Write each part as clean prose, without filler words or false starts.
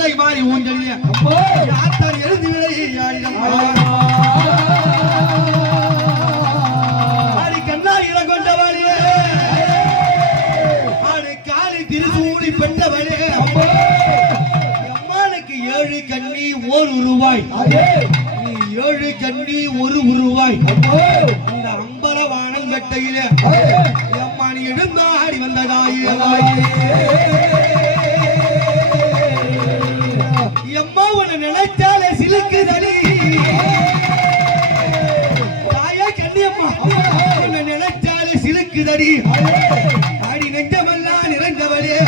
பிள்ளை மாறி ஊஞ்சலிய யாத்தான் எழுதி விலை ஆடிடம் ஆடி கண்ணாடி கொண்டவளே ஆடு காலி திருசூடி பெற்றவளே அம்மானுக்கு 7 கண்ணி 1 ரூபாய் நீ 7 கண்ணி 1 ரூபாய் இந்த அம்பலவாணன் வெட்டையிலே அம்மா நீ எழுந்தாடி வந்ததாயே அம்மா உன்னை நினைச்சாலே சிலுக்குதடி தாயே கண்ணியம்மா உன்னை நினைச்சாலே சிலுக்குதடி ஆடி நெஞ்சமெல்லாம் நிறைந்தவளே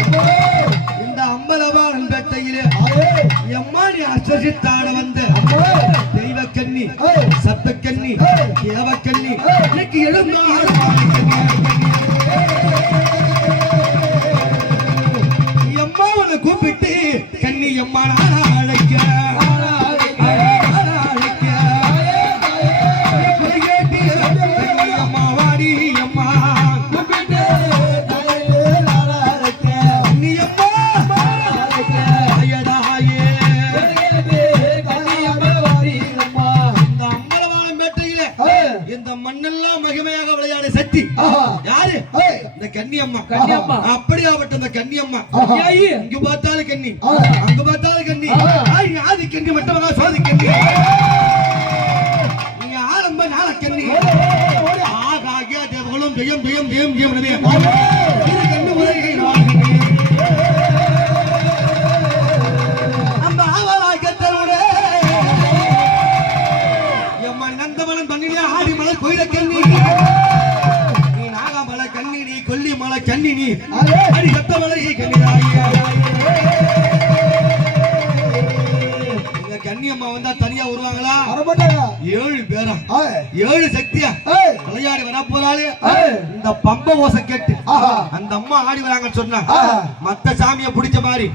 இந்த அம்பலவாணன் வெட்டையிலே அம்மா நீ அசசித்தாட வந்த தெய்வ கண்ணி சப்த கண்ணி தேவ கண்ணி இன்னைக்கு எழுந்தாடு அம்மா உன்னை கூப்பிட்டு கண்ணி அம்மா நான் அழைக்க அம்மா வாடி அம்மா நீ அம்மா ஐயடாயே இந்த அம்பலவாணன் பேட்டையில இந்த மண்ணெல்லாம் மகிமையாக விளையாட சக்தி யாரு இந்த கன்னியம்மா அப்படியாப்பட்ட இந்த கன்னியம்மா இங்க பார்த்தாலும் கன்னி அங்க பார்த்தாலும் கன்னி ஆதி கன்னி மட்டும் சோதி கன்னி நீங்க ஆரம்ப நாள கன்னி ஆகாகிய தேவகளும் ஜெயம் ஜெயம் ஜெயம் ஜெயம் இது கண்ணு உலகை அந்த ஆவலாக்கத்தோட எம்மா நந்தவனம் பண்ணிலே ஆடி மலை கோயில கன்னி நீ நாகமலை கன்னி நீ கொல்லி மலை கன்னி நீ அடி சத்த மலை கன்னிதாயே கன்னியம்மா வந்தா தனியா வருவாங்களா 7 பேரா 7 சக்தியா விளையாடி வர போறாளே இந்த பம்ப ஓசை கேட்டு அந்த அம்மா ஆடி வராங்கன்னு சொன்னா மத்த சாமிய பிடிச்ச மாதிரி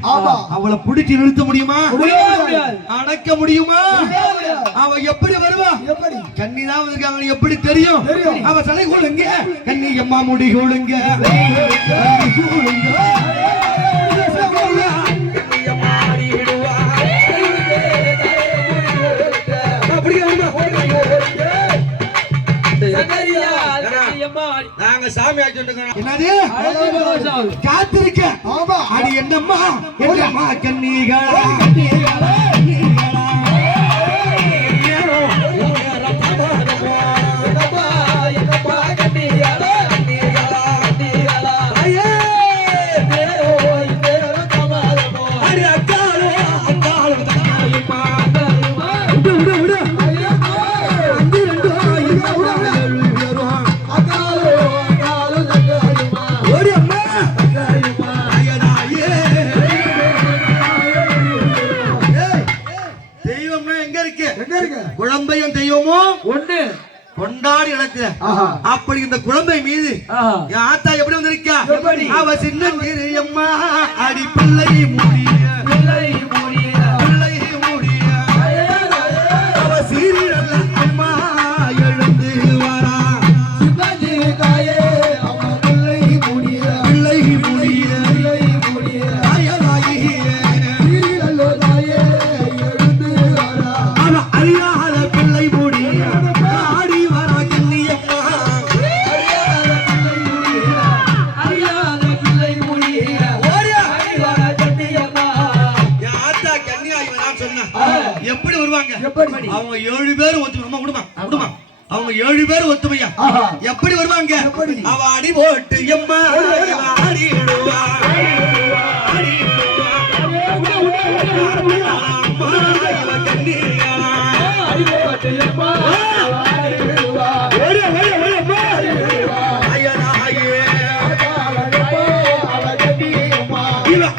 அவளை பிடிச்சு நிறுத்த முடியுமா அடக்க முடியுமா அவ எப்படி வருவா கன்னிதான் வந்திருக்காங்க எப்படி தெரியும் அவ தலை கொள்ளுங்க கன்னி அம்மா முடி கொள்ளுங்க நாங்க சாமி என்னது காத்திருக்க அடி என்னம்மா என்னம்மா கன்னிகளா குழந்தையும் தெய்வமோ ஒண்ணு கொண்டாடி இடத்துல அப்படி இந்த குழந்தை மீது ஆத்தா எப்படி வந்திருக்கா அவ சின்ன அம்மா அடி பிள்ளை மூடிய பிள்ளை மூடிய பிள்ளை மூடிய அவ சீரியல் அம்மா எழுந்து வரா தாயே அவ பிள்ளை மூடிய பிள்ளை மூடிய பிள்ளை மூடிய தாயே சீரியல் தாயே எழுந்து வரா அவ அறியாத பிள்ளை மூடிய எப்படி வருவாங்க அவங்க 7 பேர் ஒத்துமையா விடுமா விடுமா அவங்க 7 பேர் ஒத்துமையா எப்படி வருவாங்க அவ அடி போட்டு எம்மா ஆடிடுவா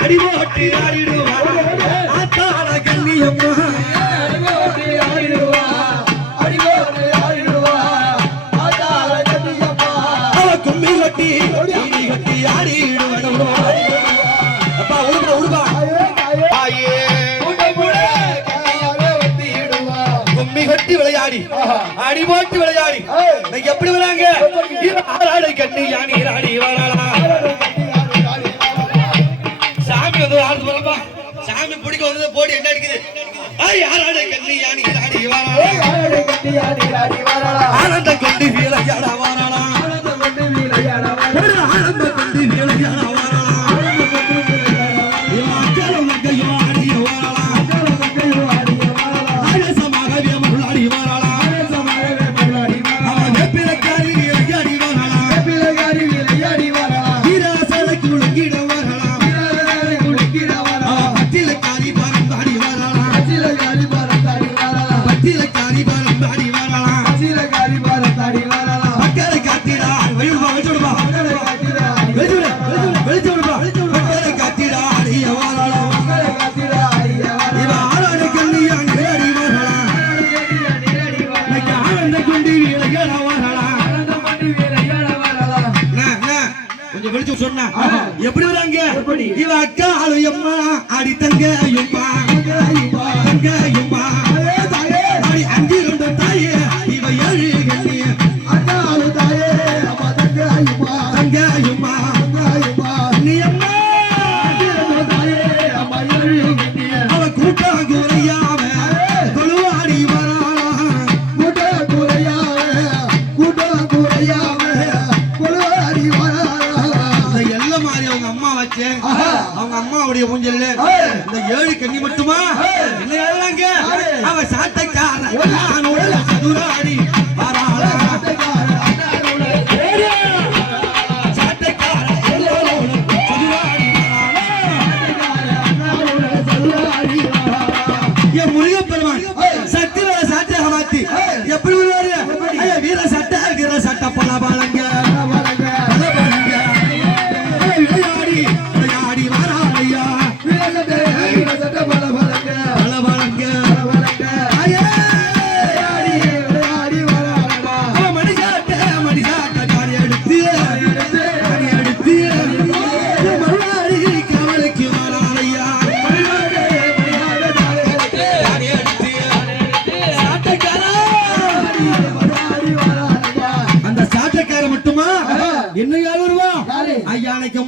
அடிபோட்டு ஆடிடுவா ஆத்தாள கண்ணியம்மா விளையாடி அடிபோட்டு விளையாடி எப்படி வராங்க கண்ணி யானி ஆடி சாமி வந்து சாமி பிடிக்க வந்து போட்டு என்ன அடிக்குது யாராட கண்ணி யானி ஆடி வாரா ஆனந்த கொண்டு வீளையாட வாராளா ஆனந்த கொண்டு வீளையாட வாராளா சொன்னா எப்படி வராங்க இவ அக்கா அழுயம்மா அடி தங்கையும்மா தங்கையும்மா அடி அஞ்சு ரெண்டு தாயே இவ ஏழு கண்ணி அக்கா அழு தாயே அம்மா தங்கையும்மா தங்கையும்மா நீ அம்மா தாயே அம்மா ஏழு கண்ணி அவ கூட்டா குறையாம கொழுவாடி வராளா கூட்டா குறையாம கொழுவாடி வரா அவங்க அம்மா வச்சு அவங்க அம்மாவுடைய ஊஞ்சல்ல இந்த ஏழு கண்ணி மட்டுமா என்ன எழுதாங்க அவ சாட்டைக்கார சதுராடி வராளா என் முருகப்பெருமான் சக்தி வேற சாட்டையாக மாத்தி எப்படி வருவாரு வீர சட்டை பல பாலங்க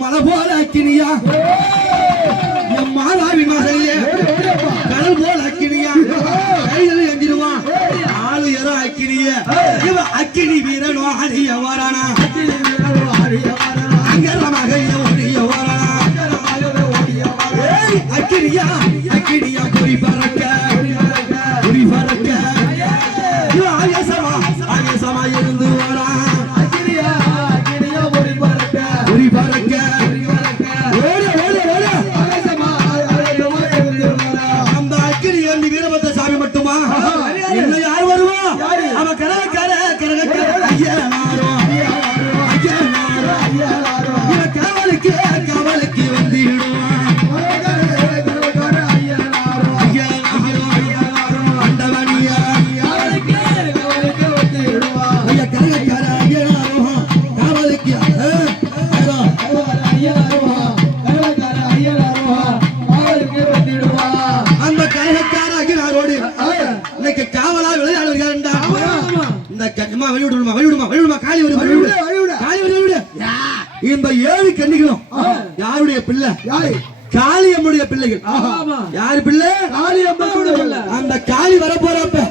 மலை போல அக்கினியா என் மாதாவி மகளிலே கடல் போல அக்கினியா கையில் எஞ்சிருவான் ஆளு எறோ அக்கினிய இவ அக்கினி வீரனோ அடிய வரானா அங்கர மகைய ஓடிய வரானா அக்கினியா அக்கினியா பொறி பறக்க இவ ஆயசமா இருந்து வரா இந்த ஏழு கன்னிகளும் யாருடைய பிள்ளை காளியம்முடைய பிள்ளைகள் யாரு பிள்ளை காளியம்மனுடைய பிள்ளை அந்த காளி வர போறப்ப